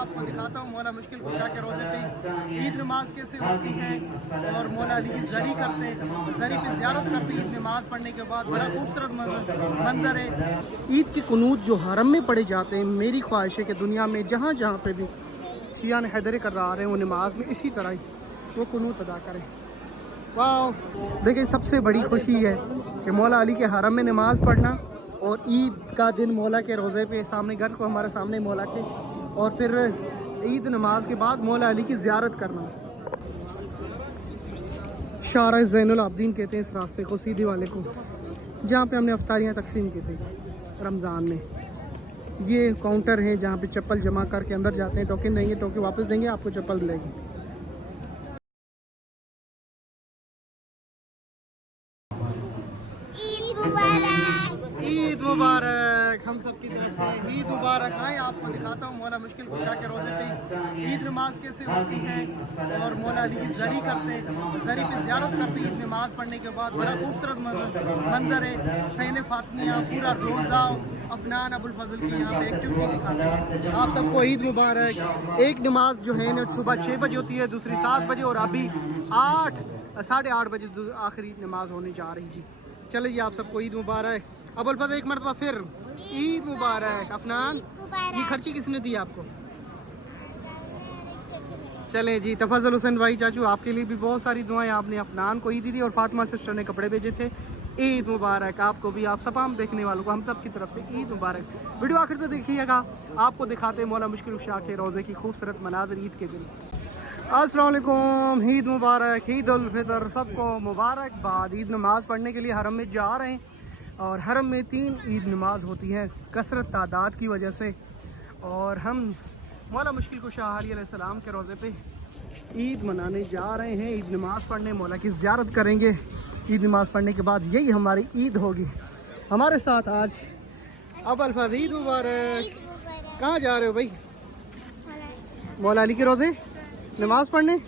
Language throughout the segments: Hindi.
आपको दिखाता हूँ मौला मुश्किल कुशा के रोज़े पे ईद नमाज कैसे होती है और मौला अली की जरी करते हैं, जरी पे ज़ियारत करते हैं ईद नमाज पढ़ने के बाद। बड़ा खूबसूरत मंजर है। ईद की कुनूत जो हरम में पढ़े जाते हैं, मेरी ख्वाहिश है कि दुनिया में जहाँ जहाँ पे भी शिया हैदर करार हैं वो नमाज में इसी तरह ही वो कुनूत अदा करें। वाह, देखिए सबसे बड़ी खुशी है कि मौला अली के हरम में नमाज पढ़ना और ईद का दिन मौला के रोज़े पे सामने घर को हमारे सामने मौला के, और फिर ईद नमाज के बाद मौला अली की ज़ियारत करना। शारा ज़ैनुल आबिदीन कहते हैं इस रास्ते को, सीधी वाले को, जहाँ पे हमने अफ्तारियाँ तकसीम की थी रमज़ान में। ये काउंटर है जहाँ पे चप्पल जमा करके अंदर जाते हैं, टोकन देंगे, टोकन वापस देंगे, आपको चप्पल मिलेगी। ईद मुबारक हम सब की तरफ से, ईद मुबारक। आए आपको दिखाता हूँ मौला मुश्किल कुशा के रोज़े पे ईद नमाज कैसे होती है और मौला अली की जरी करते हैं, जरी पे ज़ियारत करते हैं ईद नमाज पढ़ने के बाद। बड़ा खूबसूरत मंजर है। हुसैन फातिमिया पूरा रोज़ा अफनान अबुल फजल की यहाँ पे एक्टिविटी दिखाते हैं। आप सबको ईद मुबारक। एक नमाज जो है ना सुबह 6 बजे होती है, दूसरी 7 बजे, और अभी 8-8:30 बजे आखिरी नमाज होने जा रही जी। चलिए जी, आप सबको ईद मुबारक। अबुल फजल एक मरतबा फिर ईद मुबारक। अफनान, ये खर्ची किसने दी आपको? चले जी, तफज़ल हुसैन भाई चाचू, आपके लिए भी बहुत सारी दुआएं। आपने अफनान को ईद दी और फातिमा सिस्टर ने कपड़े भेजे थे। ईद मुबारक आपको भी, आप तमाम देखने वालों को हम सब की तरफ से ईद मुबारक। वीडियो आखिर तक देखिएगा, आपको दिखाते मौला मुश्किल कुशा के रोज़े की खूबसूरत मनाज़िर ईद के दिन। अस्सलाम वालेकुम, ईद मुबारक, ईद उल फितर सबको मुबारकबाद। ईद नमाज़ पढ़ने के लिए हरम में जा रहे हैं और हरम में 3 ईद नमाज होती हैं कसरत तादाद की वजह से, और हम मौला मुश्किल कुशा अलैहिस्सलाम के रोज़े पे ईद मनाने जा रहे हैं। ईद नमाज पढ़ने मौला की ज़ियारत करेंगे। ईद नमाज पढ़ने के बाद यही हमारी ईद होगी। हमारे साथ आज अबुल फजल, ईद मुबारक। कहाँ जा रहे हो भाई? मौला अली के रोज़े नमाज पढ़ने।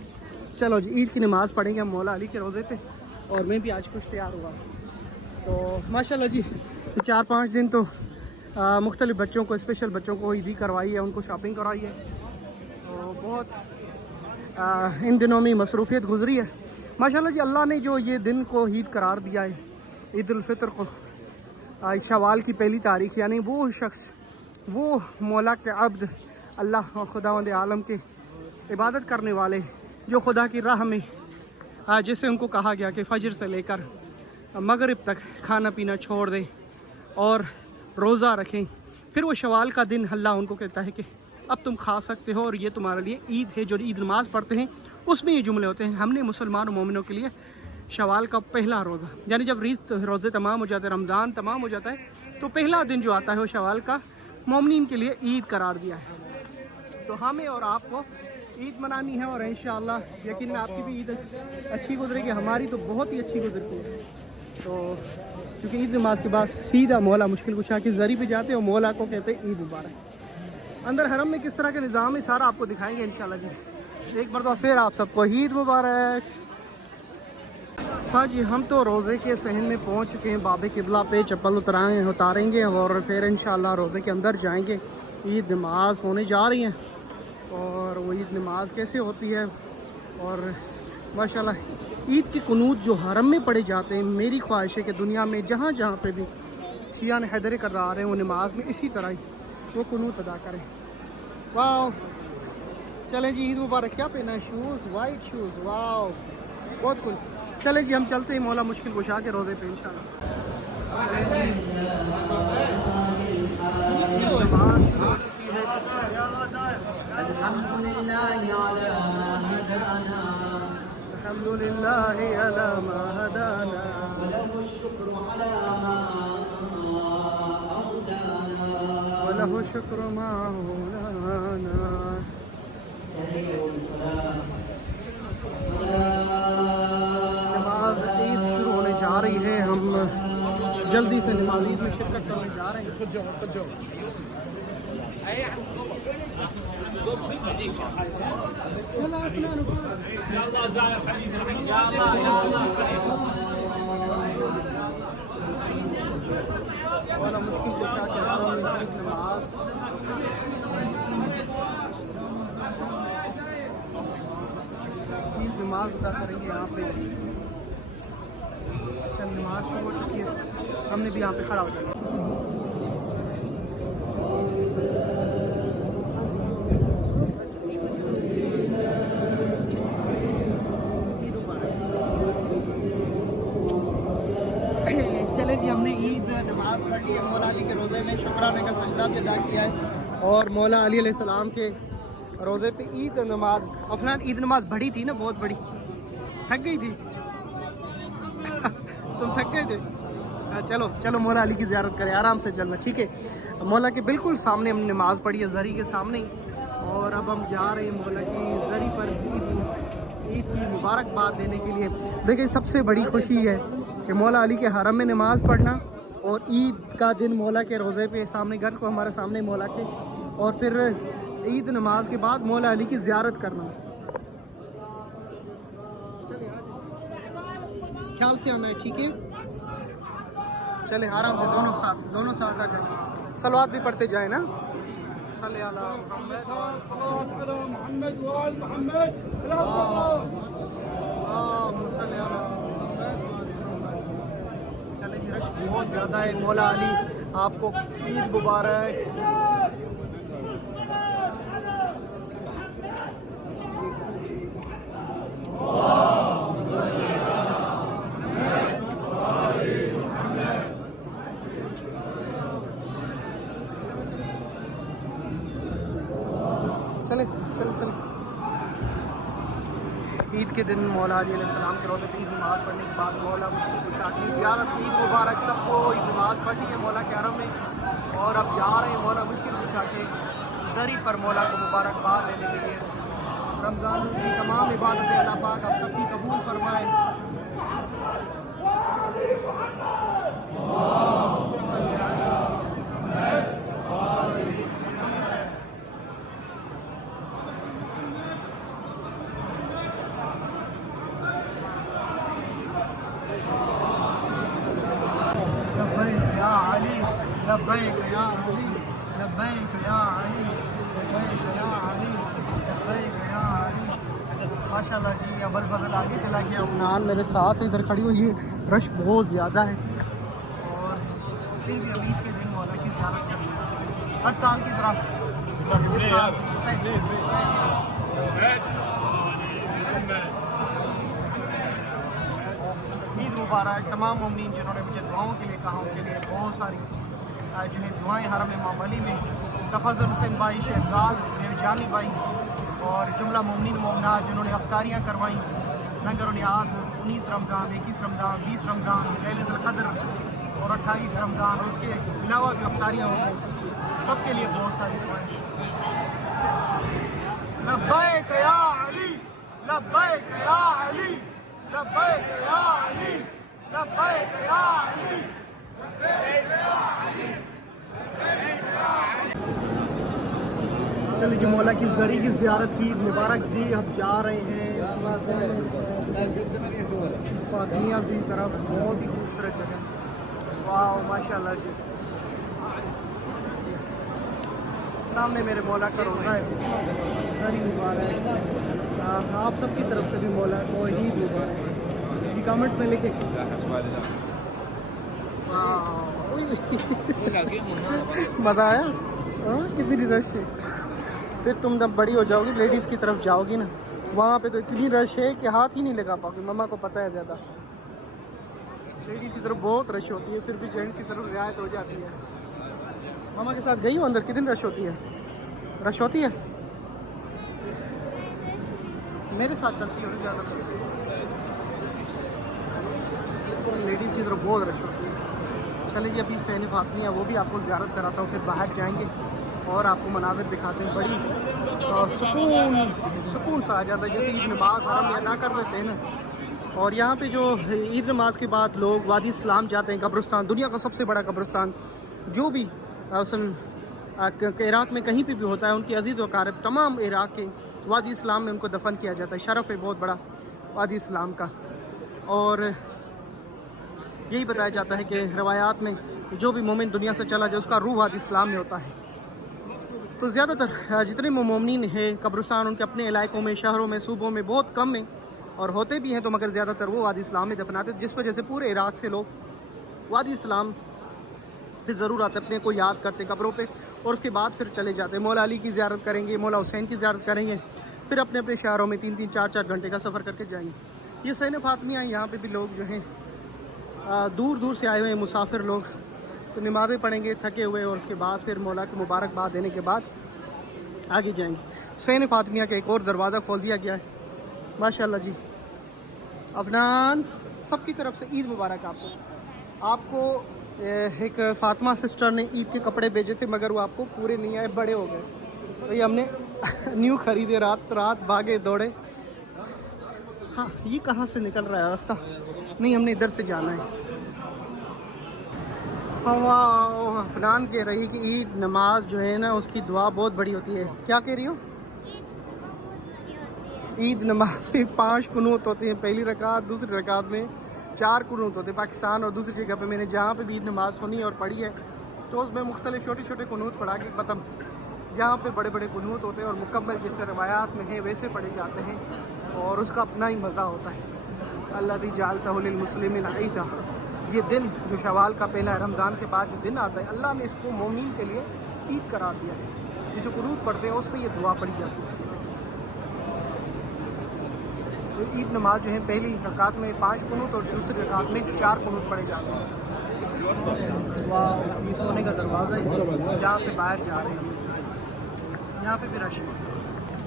चलो जी, ईद की नमाज़ पढ़ेंगे हम मौला अली के रोज़े पे, और मैं भी आज कुछ तैयार हुआ तो माशाल्लाह जी। 4-5 दिन तो मुख्तलिफ बच्चों को, स्पेशल बच्चों को ईदी करवाई है, उनको शॉपिंग कराई है, तो बहुत इन दिनों में मसरूफियत गुजरी है माशाल्लाह जी। अल्लाह ने जो ये दिन को ईद करार दिया है, ईद उल फितर को, शवाल की पहली तारीख, यानी वो शख्स, वो मौला के अब्द, अल्लाह खुदावंद आलम के इबादत करने वाले, जो खुदा की राह में, जैसे उनको कहा गया कि फजर से लेकर मगरिब तक खाना पीना छोड़ दें और रोज़ा रखें, फिर वो शवाल का दिन अल्लाह उनको कहता है कि अब तुम खा सकते हो और ये तुम्हारे लिए ईद है। जो ईद नमाज पढ़ते हैं उसमें ये जुमले होते हैं। हमने मुसलमान और मोमिनों के लिए शवाल का पहला रोज़ा, यानी जब रोज़े तमाम हो जाते हैं, रमज़ान तमाम हो जाता है, तो पहला दिन जो आता है वो शवाल का मोमिनीन के लिए ईद करार दिया है। तो हमें और आपको ईद मनानी है, और इंशाअल्लाह यकीन में आपकी भी ईद अच्छी गुजरेगी, हमारी तो बहुत ही अच्छी गुजरती है। तो क्योंकि ईद नमाज के बाद सीधा मौला मुश्किल कुशा की जरी पे जाते हैं और मौला को कहते हैं ईद मुबारक। अंदर हरम में किस तरह का निज़ाम है सारा आपको दिखाएंगे इंशाल्लाह जी। एक बार तो फिर आप सबको ईद मुबारक। हाँ जी, हम तो रोज़े के सहन में पहुँच चुके हैं। बाबे किबला पे चप्पल उतारेंगे और फिर इंशाल्लाह रोज़े के अंदर जाएंगे। ईद नमाज होने जा रही है, और वो ईद नमाज कैसे होती है, और माशाल्लाह ईद की कुनूत जो हरम में पढ़े जाते हैं, मेरी ख्वाहिश है कि दुनिया में जहाँ जहाँ पे भी शिया हैदर करार हैं वो नमाज में इसी तरह ही वो कुनूत अदा करें। वाह, चलें जी, ईद मुबारक। क्या पहना है? शूज़, वाइट शूज़, वाह बहुत कुल। चलें जी, हम चलते हैं मौला मुश्किल कुशा के रोज़े पे इंशाल्लाह। अल्हम्दुलिल्लाह अला मा हदाना वलहु शुक्र अला मा अहदाना वलहु शुक्र मा मौलाना। नमाज ईद शुरू होने जा रही है, हम जल्दी से नमाज ईद में शिरकत करने जा रहे हैं। वाला मुश्किल कुशा के नमाज नमाज अदा करेंगे यहाँ पे। अच्छा, नमाज शुरू हो चुकी है, हमने भी यहाँ पे खड़ा हो जाना। चले जी, हमने ईद नमाज पढ़ ली है, मौला अली के रोज़े में शुक्राने का सजदा भी अदा किया है और मौला अली अलैहिस्सलाम के रोज़े पे ईद नमाज। अफनान, ईद नमाज बड़ी थी ना, बहुत बड़ी, थक गई थी तुम थक गए थे? चलो चलो मौला अली की ज़ियारत करें, आराम से चलना, ठीक है। मौला के बिल्कुल सामने हमने नमाज़ पढ़ी है, ज़री के सामने ही, और अब हम जा रहे हैं मौला की ज़री पर ईद की मुबारकबाद देने के लिए। देखिए, सबसे बड़ी खुशी है कि मौला अली के हरम में नमाज़ पढ़ना और ईद का दिन मौला के रोज़े पे सामने, घर को हमारे सामने मौला के, और फिर ईद नमाज के बाद मौला अली की ज़ियारत करना। ख्याल से आना है, ठीक है। चले आराम से, दोनों साथ आ जाए, सलवात भी पढ़ते जाए ना। चले, रश बहुत ज़्यादा है। मौला अली आपको ईद मुबारक। चले चले चले। ईद के दिन मौला अली अलैहिस्सलाम के रोज़े पे ईद नमाज़ पढ़ने के बाद मौला मुश्किल कुशा की ज़ियारत। ईद मुबारक सबको, ईद नमाज़ पढ़ी है मौला के हरम में, और अब जा रहे हैं मौला मुश्किल कुशा के ज़री पर मौला को मुबारकबाद देने के लिए। रमज़ान की तमाम इबादतें अल्लाह पाक आप सबकी कबूल फरमाए। लब्बैक या अली, लब्बैक या अली, लब्बैक या अली, लब्बैक या अली। माशाल्लाह जी, अव्वल फजल आगे चला गया, अफनान मेरे साथ इधर खड़ी हुई है। रश बहुत ज़्यादा है और फिर भी ईद के दिन मौला की ज़ियारत करनी है हर साल की तरह। ईद मुबारक तमाम मुमिनीन जिन्होंने मुझे दुआओं के लिए कहा, उनके लिए बहुत सारी जिन्हें दुआएं हरम इमाम अली में, तफज़्ज़ुल हुसैन भाई, शहजाद देवजानी भाई और जुमला मुमिनीन मोमिनात जिन्होंने अफ्तारियाँ करवाई, लंगर नियाज़ 19 रमज़ान, 21 रमज़ान, 20 रमज़ान, लैलतुल क़द्र और 28 रमज़ान, और उसके अलावा भी अफ्तारियाँ हो गई, सबके लिए बहुत सारी दुआएं। लब्बैक या अली, लब्बैक या अली, लब्बैक या अली, लब्बैक या अली, लब्बैक या अली। चलिए मौला की ज़री की ज़ियारत की, मुबारक दी, अब जा रहे हैं फातिमिया जी तरफ। बहुत ही खूबसूरत जगह, वाह माशाल्लाह जी। सामने मेरे मौला का रोज़ा है, ज़री मुबारक। आप सबकी तरफ से भी मौला को ईद मुबारक। ये कमेंट्स में लिखे। मज़ा आया? कितनी रश है। फिर तुम जब बड़ी हो जाओगी, लेडीज़ की तरफ जाओगी ना, वहाँ पे तो इतनी रश है कि हाथ ही नहीं लगा पाओगे। मम्मा को पता है, ज़्यादा लेडीज़ की तरफ बहुत रश होती है, फिर भी जेंट्स की तरफ रियायत हो जाती है। मम्मा के साथ गई हो अंदर, कितनी रश होती है? रश होती है, मेरे साथ चलती है ज़्यादा। लेडीज़ की तरफ बहुत रश होती है। चलेगी अभी सैन फातिमिया, वो भी आपको ज़ियारत कराता हूँ, फिर बाहर जाएंगे और आपको मनाज़िर दिखाते हैं। बड़ी सुकून सा आ जाता है, जैसे ईद नमाज हरम में अदा कर देते हैं ना। और यहाँ पे जो ईद नमाज के बाद लोग वादी इस्लाम जाते हैं, कब्रिस्तान, दुनिया का सबसे बड़ा कब्रिस्तान, जो भी इराक़ में कहीं पे भी होता है, उनके अजीज़ व अक़ारिब तमाम इराक़ के वादी इस्लाम में उनको दफन किया जाता है। शरफ़ है बहुत बड़ा वादी इस्लाम का। और यही बताया जाता है कि रवायात में जो भी मोमिन दुनिया से चला जाए, उसका रूह वादी इस्लाम में होता है। तो ज़्यादातर जितने मोमिन हैं कब्रिस्तान, उनके अपने इलाकों में, शहरों में, सूबों में बहुत कम है। और होते भी हैं तो मगर ज़्यादातर वो वादी इस्लाम में दफनाते, जिस वजह से पूरे इराक़ से लोग वादी इस्लाम फिर ज़रूर आते, अपने को याद करते कब्रों पे, और उसके बाद फिर चले जाते। मौला अली की ज़ियारत करेंगे, मौला हुसैन की ज़ियारत करेंगे, फिर अपने अपने शहरों में 3-3 4-4 घंटे का सफ़र करके जाएंगे। ये हुसैन फातिमिया, यहाँ पे भी लोग जो हैं दूर दूर से आए हुए हैं मुसाफिर लोग, तो नमाज़ें पढ़ेंगे थके हुए, और उसके बाद फिर मौला की मुबारकबाद देने के बाद आगे जाएंगे। हुसैन फातिमिया का एक और दरवाज़ा खोल दिया गया है माशाल्लाह जी। अफनान सबकी तरफ से ईद मुबारक आपको। एक फातिमा सिस्टर ने ईद के कपड़े भेजे थे, मगर वो आपको पूरे नहीं आए, बड़े हो गए, तो ये हमने न्यू खरीदे, रात भागे दौड़े। हाँ, ये कहाँ से निकल रहा है रास्ता? नहीं, हमने इधर से जाना है। अफनान कह रही कि ईद नमाज जो है ना, उसकी दुआ बहुत बड़ी होती है। क्या कह रही हो? ईद नमाज में 5 कुनूत होते हैं, पहली रकात, दूसरी रकात में 4 कुनूत होते हैं। पाकिस्तान और दूसरी जगह पे मैंने जहाँ पे भी ईद नमाज सुनी और पढ़ी है, तो उसमें मुख्तलिफ छोटे छोटे कुनूत पढ़ा के ख़त्म। यहाँ पे बड़े बड़े कुनूत होते हैं और मुकम्मल जैसे रवायात में है वैसे पढ़े जाते हैं, और उसका अपना ही मज़ा होता है। अल्लाज़ी जालतहु लिलमुस्लिमीन ईदा, ये दिन जो शवाल का पहला रमज़ान के बाद जो दिन आता है, अल्लाह ने इसको मोमिन के लिए ईद करार दिया है। ये जो कुनूत पढ़ते हैं उसमें ये दुआ पढ़ी जाती है। तो ईद नमाज जो है, पहली रकात में 5 कुनूत और दूसरी रकात में 4 कुनूत पढ़े जाते हैं। वाह, ये सोने का दरवाज़ा है, जहाँ से बाहर जा रहे हैं। यहाँ पे भी रश है।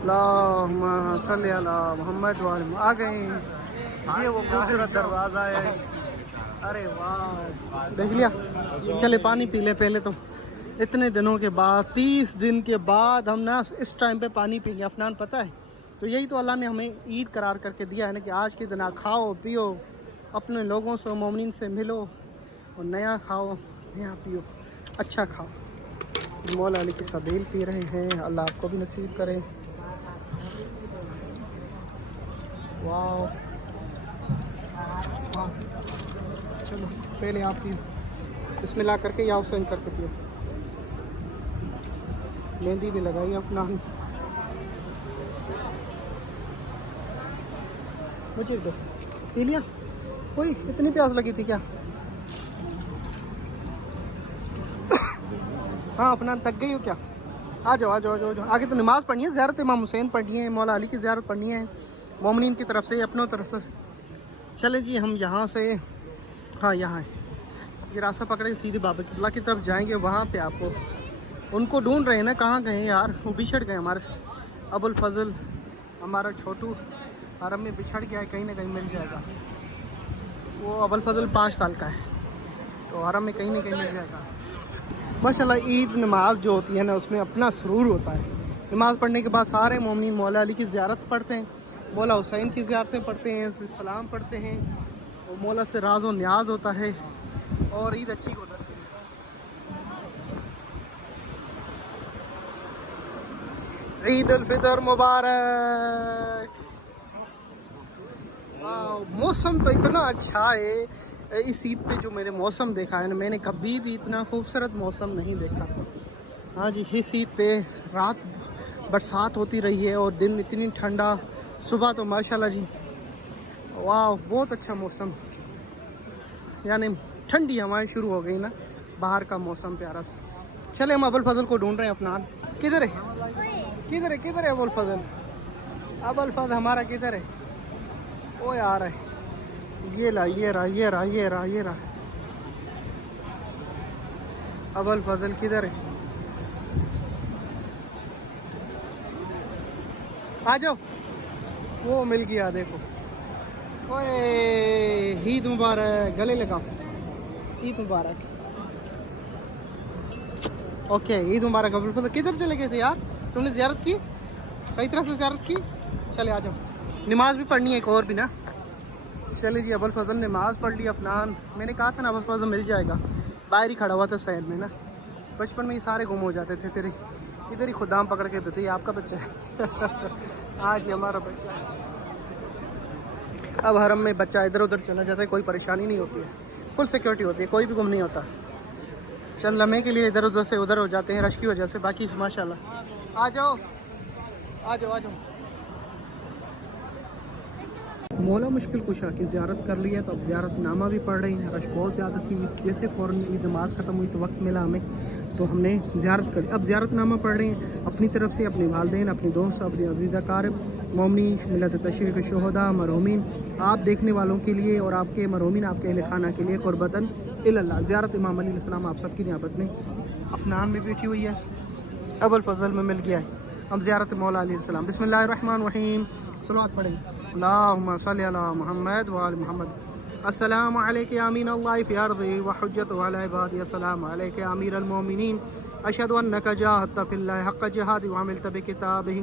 अल्लाहुम्मा सल्ली अला मुहम्मद व आले आ गए। ये वो खूबसूरत दरवाज़ा है। अरे वाह, देख लिया। चले पानी पी ले पहले तो। इतने दिनों के बाद, 30 दिन के बाद हम ना इस टाइम पे पानी पिएंगे। अफनान पता है, तो यही तो अल्लाह ने हमें ईद करार करके दिया है ना, कि आज के दिन खाओ पियो, अपने लोगों से मोमिन से मिलो, और नया खाओ नया पियो, अच्छा खाओ। मौला अली की सबील पी रहे हैं, अल्लाह आपको भी नसीब करे। वाह, चलो पहले आप पियो, बिस्मिल्लाह करके या हुसैन करके पियो। मेहंदी भी लगाई अपना, मुझे दो। पी लिया? कोई इतनी प्यास लगी थी क्या? हाँ, अपना थक गई हो क्या? आ जाओ आ जाओ आ जाओ, आगे तो नमाज़ पढ़नी है, ज़ियारत इमाम हुसैन पढ़नी है, मौला अली की ज़ियारत पढ़नी है, मोमिनीन की तरफ से, अपनों तरफ से। चले जी, हम यहाँ से, हाँ यहाँ है ये रास्ता पकड़े, सीधे बाबा किबला की तरफ जाएंगे। वहाँ पे आपको उनको ढूंढ रहे हैं ना, कहाँ गए यार, वो बिछड़ गए हमारे से। अबुल फजल हमारा छोटू हरम में बिछड़ गया है, कहीं ना कहीं मिल जाएगा। वो अबुल फजल 5 साल का है, तो हरम में कहीं ना कहीं मिल जाएगा। माशाल्लाह, ईद नमाज जो होती है ना, उसमें अपना सुरूर होता है। नमाज़ पढ़ने के बाद सारे मोमिन मौला अली की ज़ियारत पढ़ते हैं, मौला हुसैन की ज़ियारतें पढ़ते हैं, सलाम पढ़ते हैं, और मौला से राज़ व न्याज होता है, और ईद अच्छी गुजरती है। ईद उल फितर मुबारक। मौसम तो इतना अच्छा है इस ईद पे, जो मैंने मौसम देखा है ना, मैंने कभी भी इतना खूबसूरत मौसम नहीं देखा। हाँ जी, इस ईद पे रात बरसात होती रही है और दिन इतनी ठंडा, सुबह तो माशाल्लाह जी वाह, बहुत अच्छा मौसम, यानी ठंडी हवाएं शुरू हो गई ना, बाहर का मौसम प्यारा सा। चले, हम अबुल फजल को ढूंढ रहे हैं। अपना किधर है, किधर है, किधर है अबुल फजल? अबुल फजल हमारा किधर है? ओ यार है, ये ला, ये रहा, ये रहा, ये रहा, ये रहा। अबुल फजल किधर है? आ जाओ, वो मिल गया, देखो। ओए, ईद मुबारक, गले लगाओ, ईद मुबारक। ओके, ईद मुबारक। अबुल फजल किधर चले गए थे यार? तुमने ज़ियारत की? सही तरह से ज़ियारत की? चले आ जाओ, नमाज भी पढ़नी है एक और भी ना। चले जी, अबुल फजल ने नमाज पढ़ ली। अफनान, मैंने कहा था ना अबुल फजल मिल जाएगा, बाहर ही खड़ा हुआ था शहर में ना। बचपन में ही सारे गुम हो जाते थे, फिर इधर ही खुदाम पकड़ के देते, ये आपका बच्चा है। आज ही हमारा बच्चा है। अब हरम में बच्चा इधर उधर चला जाता है, कोई परेशानी नहीं होती है, फुल सिक्योरिटी होती है, कोई भी गुम नहीं होता। चंद लम्हे के लिए इधर उधर से उधर हो जाते हैं रश की वजह से, बाकी माशाल्लाह। आ जाओ आ जाओ आ जाओ। मौला मुश्किल कुशा की ज़ियारत कर ली है, तो अब ज़ियारत नामा भी पढ़ रही है। रश बहुत ज़्यादा थी, जैसे फ़ौरन ईद नमाज़ ख़त्म हुई तो वक्त मिला हमें, तो हमने ज़ियारत करी। अब ज़ियारत नामा पढ़ रहे हैं अपनी तरफ से, अपने वालदैन, अपने दोस्त, अपने अज़ीज़ा कारब मोमिनीन, मिल्लत तशरीक़ शुहदा मरहूमीन, आप देखने वालों के लिए और आपके मरहूमीन, आपके अहले खाना के लिए क़ुर्बतन इल्लल्लाह। ज़ियारत इमाम अली अलैहिस्सलाम आप सबकी नियाबत में अफनान में बैठी हुई है, अबुल फजल में मिल गया है। अब ज़ियारत मौला अली अलैहिस्सलाम। बिस्मिल्लाहिर्रहमानिर्रहीम। सलावत पढ़ें। अल्लाहुम्मा सल्ली अला मुहम्मद व आलि मुहम्मद। अस्सलामु अलैका या अमीन अल्लाह फ़ी अर्ज़िही व हुज्जतुहु अला इबादिही। अस्सलामु अलैका या अमीरल मोमिनीन। अशहदु अन्नका जाहदत फ़िल्लाहि हक़्क़ जिहादिही व अमिलत बिकिताबिही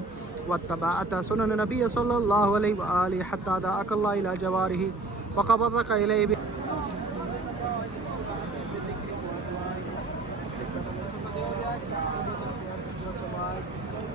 वत्तबअत सुनन नबी सल्लल्लाहु अलैहि व आलिहि हत्ता दअका अल्लाहु इला जवारिही व क़बज़का इलैहि।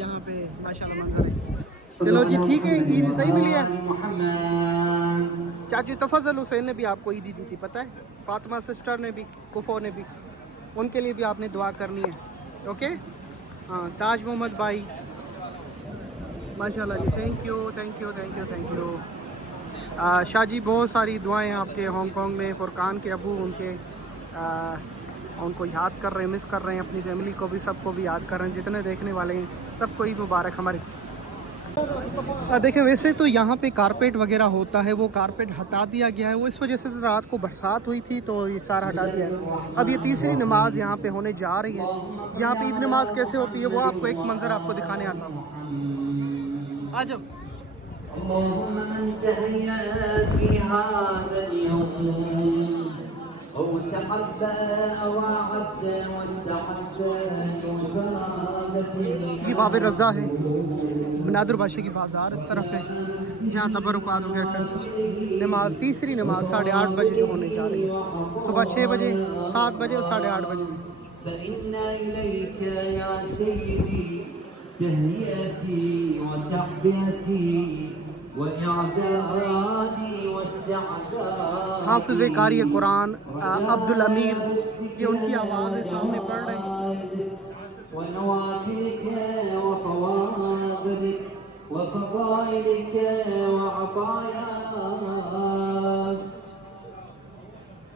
यहाँ पे माशाल्लाह मंजर है। चलो जी ठीक है, ईद सही मिली है। चाची तफज़ल हुसैन ने भी आपको ईदी दी थी, पता है? फातिमा सिस्टर ने भी, कुफो ने भी, उनके लिए भी आपने दुआ करनी है। ओके हाँ, ताज मोहम्मद भाई माशाल्लाह जी, thank you thank you thank you thank you. Shah ji बहुत सारी दुआएं आपके हांगकांग में, फुरकान के अबू उनके उनको याद कर रहे हैं, मिस कर रहे हैं, अपनी फैमिली को भी, सबको भी याद कर रहे हैं, जितने देखने वाले हैं सबको ईद मुबारक हमारी। देखें वैसे तो यहाँ पे कारपेट वगैरह होता है, वो कारपेट हटा दिया गया है, वो इस वजह से रात को बरसात हुई थी तो ये सारा हटा दिया है। अब ये तीसरी नमाज यहाँ पे होने जा रही है। यहाँ पे ईद नमाज कैसे होती है वो आपको एक मंजर आपको दिखाने आता हूँ। आ जाओ। ये बाब रज़ा है, बनादुर बादशाह की बाजार इस तरफ है, जहाँ तबरुकात वगैरह करते। नमाज तीसरी नमाज 8:30 बजे जो होने जा रही है, सुबह 6 बजे, 7 बजे और 8:30 बजे। हाफिज़ कारी कुरान अब्दुल अमीर, ये उनकी आवाज़ है, सामने पढ़ रहे हैं।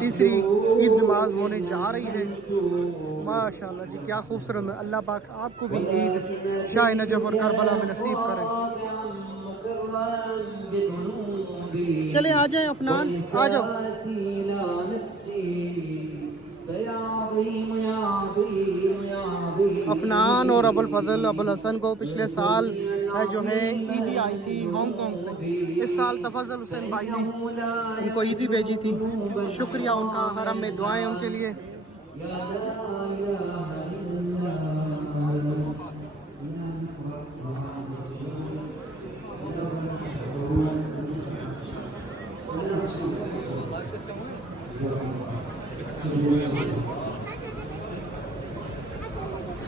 तीसरी ईद नमाज होने जा रही है। माशाल्लाह जी, क्या खूबसूरत। अल्लाह पाक आपको भी ईद शाह नजफ और करबला में नसीब करे। चले आ जाएं अफनान, आ जाओ। अफनान और अबुल फजल अबुल हसन को पिछले साल जो है ईदी आई थी हांगकांग से, इस साल तफज़ल हुसैन भाई ने उनको ईदी भेजी थी। शुक्रिया उनका, हरम में दुआएं उनके लिए।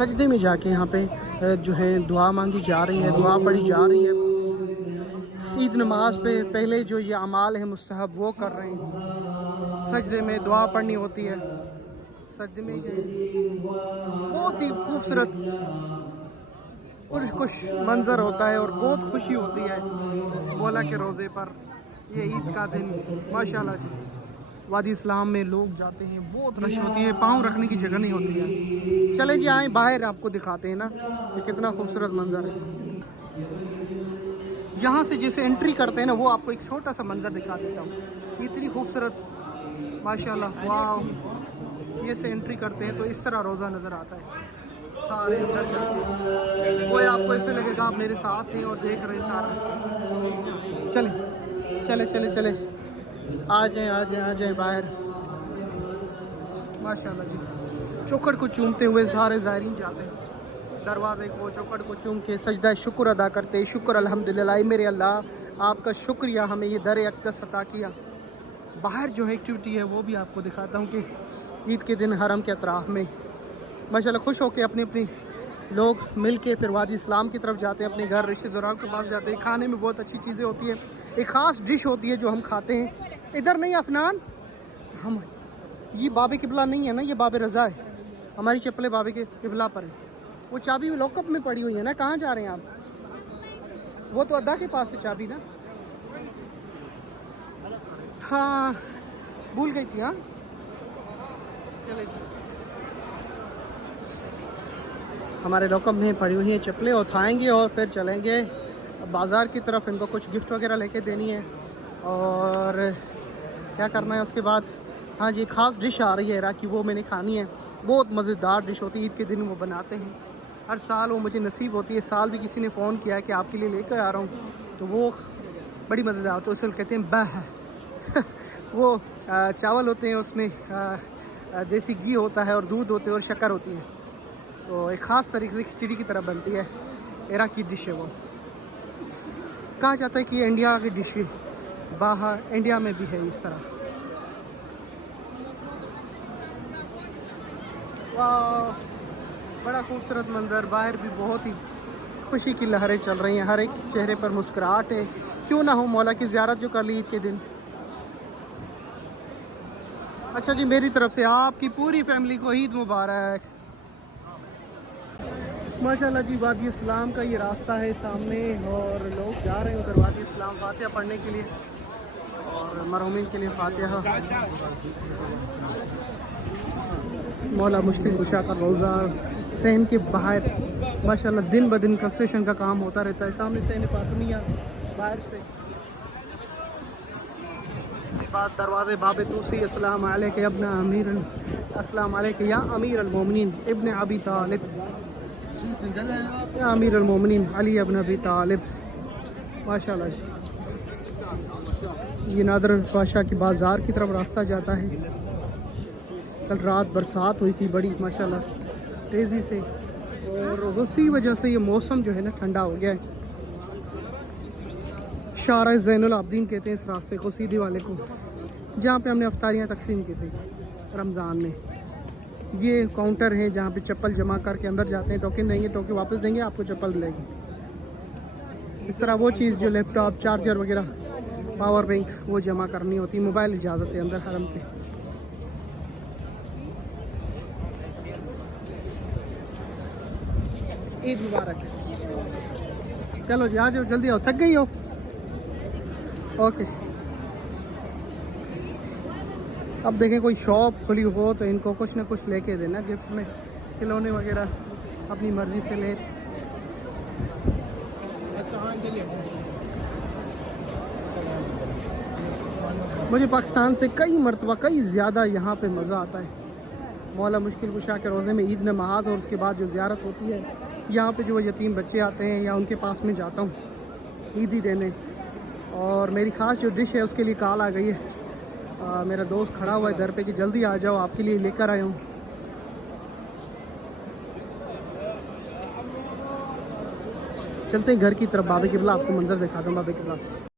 सजदे में जाके यहाँ पे जो है दुआ मांगी जा रही है, दुआ पढ़ी जा रही है। ईद नमाज पे पहले जो ये अमाल है मुस्तहब वो कर रहे हैं। सजदे में दुआ पढ़नी होती है, सजदे में बहुत ही खूबसूरत और खुश मंजर होता है और बहुत खुशी होती है मौला के रोज़े पर। ये ईद का दिन माशाल्लाह जी वादी इस्लाम में लोग जाते हैं, बहुत रश होती है, पाँव रखने की जगह नहीं होती है। चले जी आए बाहर आपको दिखाते हैं ना ये कितना खूबसूरत मंजर है। यहाँ से जैसे एंट्री करते हैं ना वो आपको एक छोटा सा मंजर दिखा देता हूँ। इतनी खूबसूरत माशाल्लाह, वाह। ये से एंट्री करते हैं तो इस तरह रोज़ा नज़र आता है। सारे अंदर चलते हैं, कोई आपको ऐसे लगेगा आप मेरे साथ हैं और देख रहे हैं सारा। चले चले चले चले आ जाए बाहर। माशाल्लाह जी चौखट को चूमते हुए सारे ज़ायरीन जाते हैं दरवाजे को, चौखट को चूम के सजदा शुक्र अदा करते। शुक्र अल्हम्दुलिल्लाह मेरे अल्लाह आपका शुक्रिया, हमें ये दर अक़दस अता किया। बाहर जो है एक्टिविटी है वो भी आपको दिखाता हूँ कि ईद के दिन हरम के अतराफ़ में माशाल्लाह खुश होकर अपने अपने लोग मिल के फिर वादी इस्लाम की तरफ जाते हैं, अपने घर रिश्तेदारों के पास जाते हैं। खाने में बहुत अच्छी चीज़ें होती हैं, एक ख़ास डिश होती है जो हम खाते हैं। इधर नहीं अफनान, हम ये बाबे किबला नहीं है ना, ये बाबे रज़ा है। हमारी चप्पलें बाबे के किबला पर है। वो चाबी लॉकअप में पड़ी हुई है ना, कहाँ जा रहे हैं आप? वो तो अद्दा के पास है चाबी ना। हाँ भूल गई थी। हाँ चले जी, हमारे लॉकअप में पड़ी हुई है चप्पलें, उठाएंगे और फिर चलेंगे बाज़ार की तरफ। इनको कुछ गिफ्ट वगैरह लेके देनी है और क्या करना है उसके बाद। हाँ जी ख़ास डिश आ रही है इराक़ी, वो मैंने खानी है। बहुत मज़ेदार डिश होती है, ईद के दिन वो बनाते हैं। हर साल वो मुझे नसीब होती है। साल भी किसी ने फ़ोन किया है कि आपके लिए लेकर आ रहा हूँ, तो वो बड़ी मज़ेदार होती है। उसे कहते हैं बह वो चावल होते हैं, उसमें देसी घी होता है और दूध होते हैं और शक्कर होती है। तो एक ख़ास तरीके से खिचड़ी की तरह बनती है, इराक़ी डिश है वो। कहा जाता है कि इंडिया की डिश भी बाहर इंडिया में भी है इस तरह। वाह बड़ा खूबसूरत मंजर। बाहर भी बहुत ही खुशी की लहरें चल रही हैं, हर एक चेहरे पर मुस्कुराहट है। क्यों ना हो मौला की ज़ियारत जो कर ली ईद के दिन। अच्छा जी मेरी तरफ से आपकी पूरी फैमिली को ईद मुबारक। माशाल्लाह जी वादी इस्लाम का ये रास्ता है सामने और लोग जा रहे हैं उधर वादी इस्लाम फातिहा पढ़ने के लिए और मरहूमीन के लिए फातिहा। मौला मुश्किल कुशा का रोज़ा सहन के बाहर माशाल्लाह दिन ब दिन कंस्ट्रक्शन का काम होता रहता है। सामने सहन फातिमिया बाहर से बाद दरवाज़े बाबे तूसी अस्सलाम अलैका इब्न अमीर अस्सलाम अलैका या अमीर अल-मोमिनीन इब्न अबी तालिब या अमीर अल-मोमिनीन अली इब्न अबी तालिब। माशाल्लाह जी ये नादर बादशाह की बाज़ार की तरफ रास्ता जाता है। कल रात बरसात हुई थी बड़ी माशाल्लाह तेज़ी से और उसी वजह से ये मौसम जो है ना ठंडा हो गया है। शारा ज़ैनुल आबदीन कहते हैं इस रास्ते को, सीधी वाले को, जहाँ पे हमने अफ्तारियाँ तकसीम की थी रमज़ान में। ये काउंटर है जहाँ पे चप्पल जमा करके अंदर जाते हैं, टोकन देंगे, टोकन वापस देंगे, आपको चप्पल मिलेगी। इस तरह वो चीज़ जो लैपटॉप चार्जर वगैरह पावर बैंक वो जमा करनी होती है। मोबाइल इजाज़त है अंदर हरम के। ईद मुबारक। चलो जी आ जाओ, जल्दी आओ, थक गई हो? ओके अब देखें कोई शॉप खुली हो तो इनको कुछ ना कुछ लेके देना गिफ्ट में, खिलौने वगैरह अपनी मर्ज़ी से ले। मुझे पाकिस्तान से कई मरतबा कई ज़्यादा यहाँ पे मज़ा आता है। मौला मुश्किल कुशा के रोज़े में ईद नमाज और उसके बाद जो ज़ियारत होती है यहाँ पे, जो यतीम बच्चे आते हैं या उनके पास में जाता हूँ ईदी देने। और मेरी ख़ास जो डिश है उसके लिए कॉल आ गई है। मेरा दोस्त खड़ा हुआ है दर पे कि जल्दी आ जाओ, आपके लिए लेकर आया हूँ। चलते हैं घर की तरफ, बाबे किबला आपको मंजर दिखाता हूँ बाबे किबला से।